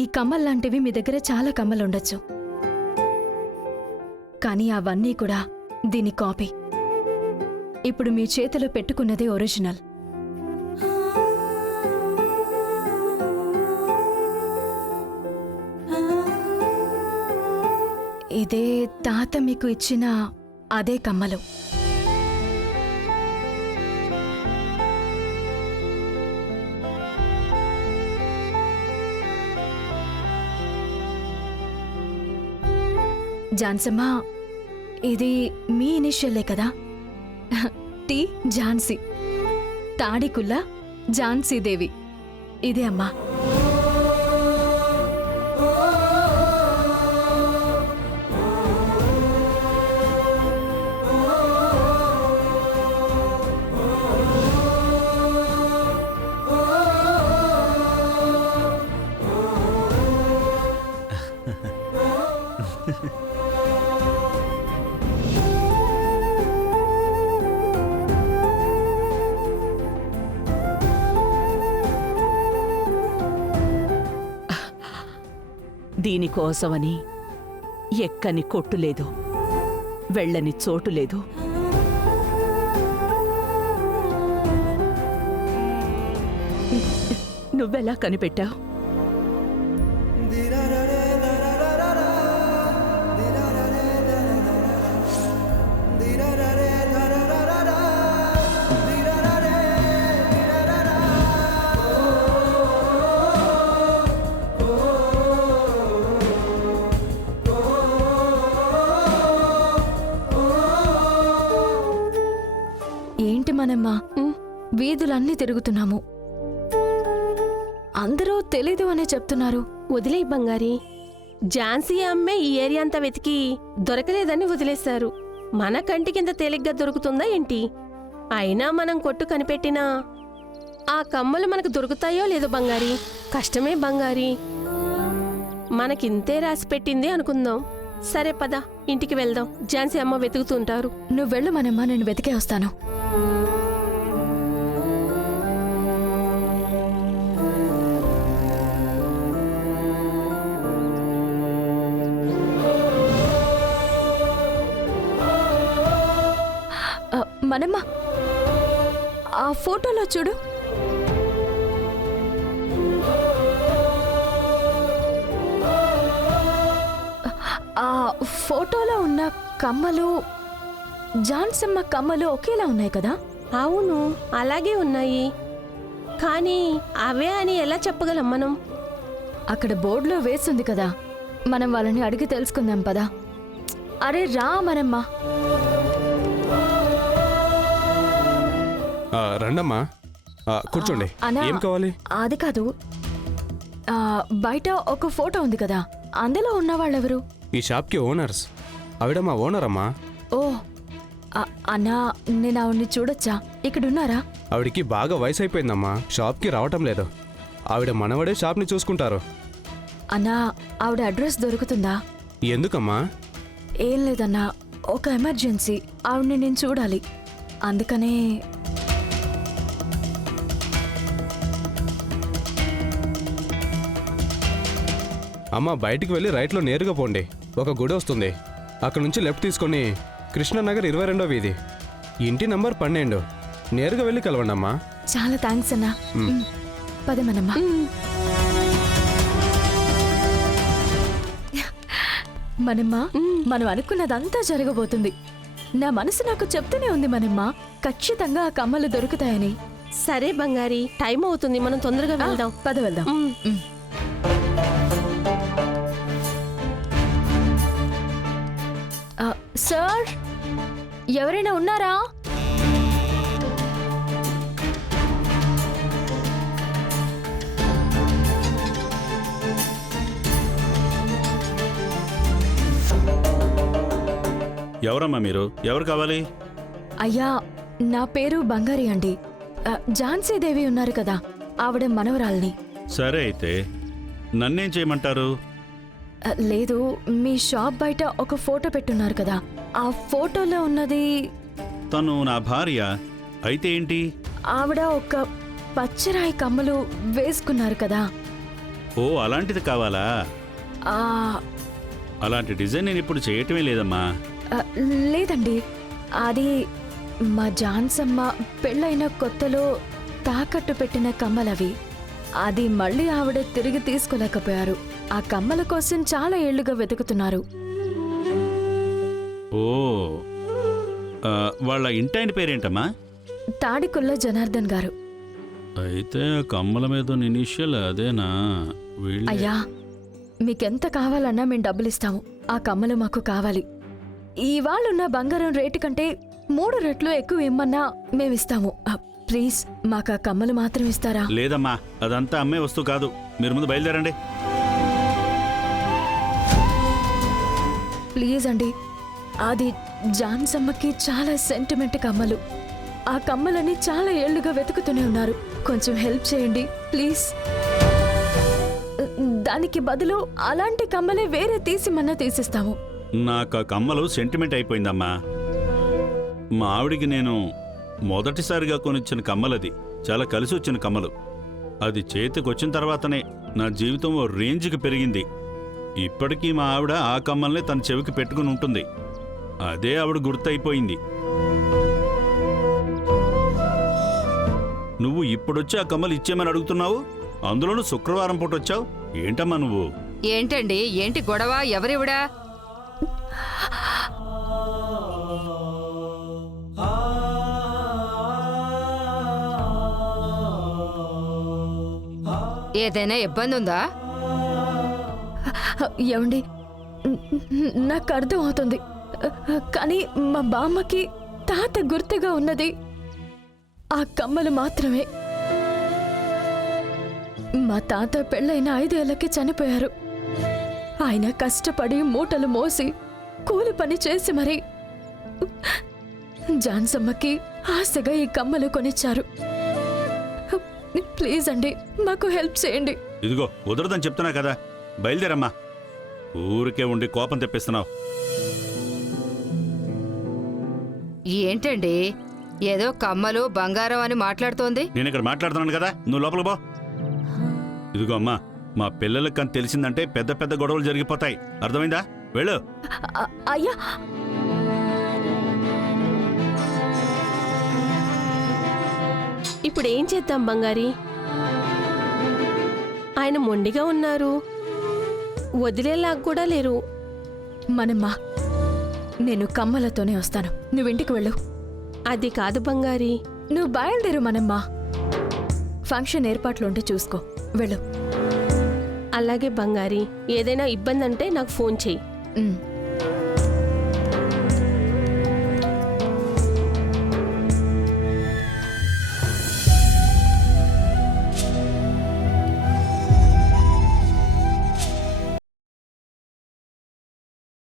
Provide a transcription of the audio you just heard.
ఈ కమ్మల్లాంటివి మీ దగ్గర చాలా కమ్మలుండొచ్చు, కానీ అవన్నీ కూడా దీని కాపీ. ఇప్పుడు మీ చేతిలో పెట్టుకున్నదే ఒరిజినల్. ఇదే తాత మీకు ఇచ్చిన అదే కమ్మలు. జాన్సమ్మా, ఇది మీ ఇనిషియలే కదా? టీ ఝాన్సీ, తాడికుల్లా ఝాన్సీదేవి. ఇదే అమ్మా. దీనికోసమని ఎక్కని కొట్టు లేదు, వెళ్ళని చోటు లేదు. నువ్వెలా కనిపెట్టావు? ఏంటి మనమ్మా, వీధులన్నీ తిరుగుతున్నాము, అందరూ తెలీదు అనే చెప్తున్నారు. వదిలే బంగారి, ఝాన్సీ అమ్మే ఈ ఏరియా అంతా వెతికి దొరకలేదని వదిలేశారు. మన కంటి కింద తేలిగ్గా దొరుకుతుందా ఏంటి? అయినా మనం కొట్టు కనిపెట్టినా ఆ కమ్మలు మనకు దొరుకుతాయో లేదో బంగారి. కష్టమే బంగారి, మనకింతే రాసి పెట్టింది అనుకుందాం. సరే పద, ఇంటికి వెళ్దాం. ఝాన్సీ అమ్మ వెతుకుతుంటారు. నువ్వు వెళ్ళు మనమ్మా, నేను వెతికే వస్తాను. మనమ్మా, ఆ ఫోటోలో చూడు. ఆ ఫోటోలో ఉన్న కమ్మలు ఝాన్సమ్మ కమ్మలు ఒకేలా ఉన్నాయి కదా? అవును, అలాగే ఉన్నాయి. కానీ అవే అని ఎలా చెప్పగలం మనం? అక్కడ బోర్డులో వేస్తుంది కదా, మనం వాళ్ళని అడిగి తెలుసుకుందాం పదా. అరే రా మనమ్మా. రండమ్మా, కూర్చోండి. ఏం కావాలి? అది కాదు, బయట ఒక ఫోటో ఉంది కదా, అందులో ఉన్న వాళ్ళెవరు? ఈ షాప్కి ఓనర్స్. ఆవిడ మా ఓనర్ అమ్మా. ఓ అన్నా, నేను ఆవిడ్ని చూడొచ్చా? ఇక్కడున్నారా? ఆవిడికి బాగా వయసు అయిపోయిందమ్మా, షాప్కి రావటం లేదు. ఆవిడ మనవడే షాప్ని చూసుకుంటారు. అన్నా, ఆవిడ అడ్రస్ దొరుకుతుందా? ఎందుకమ్మా? ఏం లేదన్నా, ఒక ఎమర్జెన్సీ, ఆవిడ్ని నేను చూడాలి, అందుకనే. అమ్మ, బయటికి వెళ్ళి రైట్లో నేరుగా పోండి, ఒక గుడి వస్తుంది. అక్కడ నుంచి లెఫ్ట్ తీసుకొని కృష్ణనగర్ 22వ వీధి, ఇంటి నంబర్ 12, నేరుగా వెళ్ళి కలవండి అమ్మా. చాలా థ్యాంక్స్ అన్నా. పదమనమ్మా. మనమ్మా, మనం అనుకున్నదంతా జరగబోతుంది. నా మనసు నాకు చెప్తూనే ఉంది మనమ్మా, ఖచ్చితంగా ఆ కమ్మలు దొరుకుతాయని. సరే బంగారి, టైం అవుతుంది, మనం తొందరగా వెళ్దాం. పద వెళ్దాం. సార్, ఎవరైనా ఉన్నారా? ఎవరమ్మా మీరు? ఎవరు కావాలి? అయ్యా, నా పేరు బంగారి అండి. ఝాన్సీదేవి ఉన్నారు కదా, ఆవిడ మనవరాల్ని. సరే అయితే నన్నేం చేయమంటారు? లేదు, మీ షాప్ బయట ఒక ఫోటో పెట్టున్నారు కదా, ఆ ఫోటోలో ఉన్నది తను నా భార్య. అయితే ఏంటి? ఆవిడ ఒక పచ్చరాయి కమ్మలు వేసుకున్నారు కదా, ఓ అలాంటిది కావాలా? ఆ, అలాంటి డిజైన్ నేను ఇప్పుడు చేయటమే లేదమ్మా. ఆ, లేదండి, అది మా జాన్సమ్మ పెళ్ళైన కొత్తలో తాకట్టు పెట్టిన కమ్మలవి. అది మళ్ళీ ఆవిడ తిరిగి తీసుకోలేకపోయారు. ఆ కమ్మల కోసం చాలా ఏళ్లుగా వెతుకుతున్నారు. ఓ వాళ్ళ ఇంటాయన పేరేంటమ్మా? తాడికొల్ల జనార్దన్ గారు. అయితే ఆ కమ్మల మీద ఇనిషియల్ అదేనా? వీళ్ళే. అయ్యా, మీకెంత కావాలన్నా మేము డబ్బులిస్తాము. ఆ కమ్మలు మాకు కావాలి. ఇవాళున్న బంగారం రేటు కంటే 3 రెట్లు ఎక్కువ ఇమ్మన్నా మేమిస్తాము. ప్లీజ్ మాకు ఆ కమ్మలు మాత్రం ఇస్తారా? లేదమ్మా, అదంతా అమ్మే వస్తువు కాదు. మీరు ముందు బయలుదేరండి. ప్లీజ్ అండి, అది జాన్సమ్మకి చాలా సెంటిమెంట్ కమ్మలు. ఆ కమ్మలని చాలా ఏళ్లుగా వెతుకుతూనే ఉన్నారు. కొంచెం హెల్ప్ చేయండి ప్లీజ్. దానికి బదులు అలాంటి కమ్మలే వేరే తీసిమన్నా తీసిస్తాము. నాకు ఆ కమ్మలు సెంటిమెంట్ అయిపోయిందమ్మా. మా ఆవిడికి నేను మొదటిసారిగా కొనిచ్చిన కమ్మలది. చాలా కలిసి వచ్చిన కమ్మలు. అది చేతికి వచ్చిన తర్వాతనే నా జీవితం ఓ రేంజ్కి పెరిగింది. ఇప్పటికీ మా ఆవిడ ఆ కమ్మల్నే తన చెవికి పెట్టుకుని ఉంటుంది. అదే ఆవిడ గుర్తయిపోయింది. నువ్వు ఇప్పుడొచ్చి ఆ కమ్మలు ఇచ్చేమని అడుగుతున్నావు? అందులోనూ శుక్రవారం పూట వచ్చావు. ఏంటమ్మా నువ్వు? ఏంటండి, ఏంటి గొడవ? ఎవరివిడా? ఏదైనా ఇబ్బంది ఉందా? ఏమండి, నాకు అర్థం అవుతుంది, కానీ మా బామ్మకి తాత గుర్తుగా ఉన్నది ఆ కమ్మలు మాత్రమే. మా తాత పెళ్ళైన 5 ఏళ్లకి చనిపోయారు. ఆయన కష్టపడి మూటలు మోసి కూలి పని చేసి మరి జాన్సమ్మకి ఆశగా ఈ కమ్మలు కొనిచ్చారు. ప్లీజ్ అండి, మాకు హెల్ప్ చేయండి. ఇదిగో కుదరదని చెప్తున్నా కదా, బయలుదేరమ్మా. ఊరికే ఉండి కోపం తెప్పిస్తున్నావు. ఏంటండి, ఏదో కమ్మలు బంగారం అని మాట్లాడుతోంది? నేను ఇక్కడ మాట్లాడుతున్నాను కదా, నువ్వు లోపలికి పో. ఇదిగో అమ్మా, మా పిల్లలకి అని తెలిసిందంటే పెద్ద పెద్ద గొడవలు జరిగిపోతాయి. అర్థమైందా? వెళ్ళు. అయ్యా, ఇప్పుడు ఏం చేద్దాం బంగారి? ఆయన మొండిగా ఉన్నారు, వదిలేలాగా కూడా లేరు. మనమ్మా, నేను కమ్మలతోనే వస్తాను. నువ్వు ఇంటికి వెళ్ళు. అది కాదు బంగారి. నువ్వు బయలుదేరు మనమ్మా. ఫంక్షన్ ఏర్పాట్లుంటే చూసుకో. వెళ్ళు. అలాగే బంగారి, ఏదైనా ఇబ్బంది అంటే నాకు ఫోన్ చెయ్యి. ఉమ్.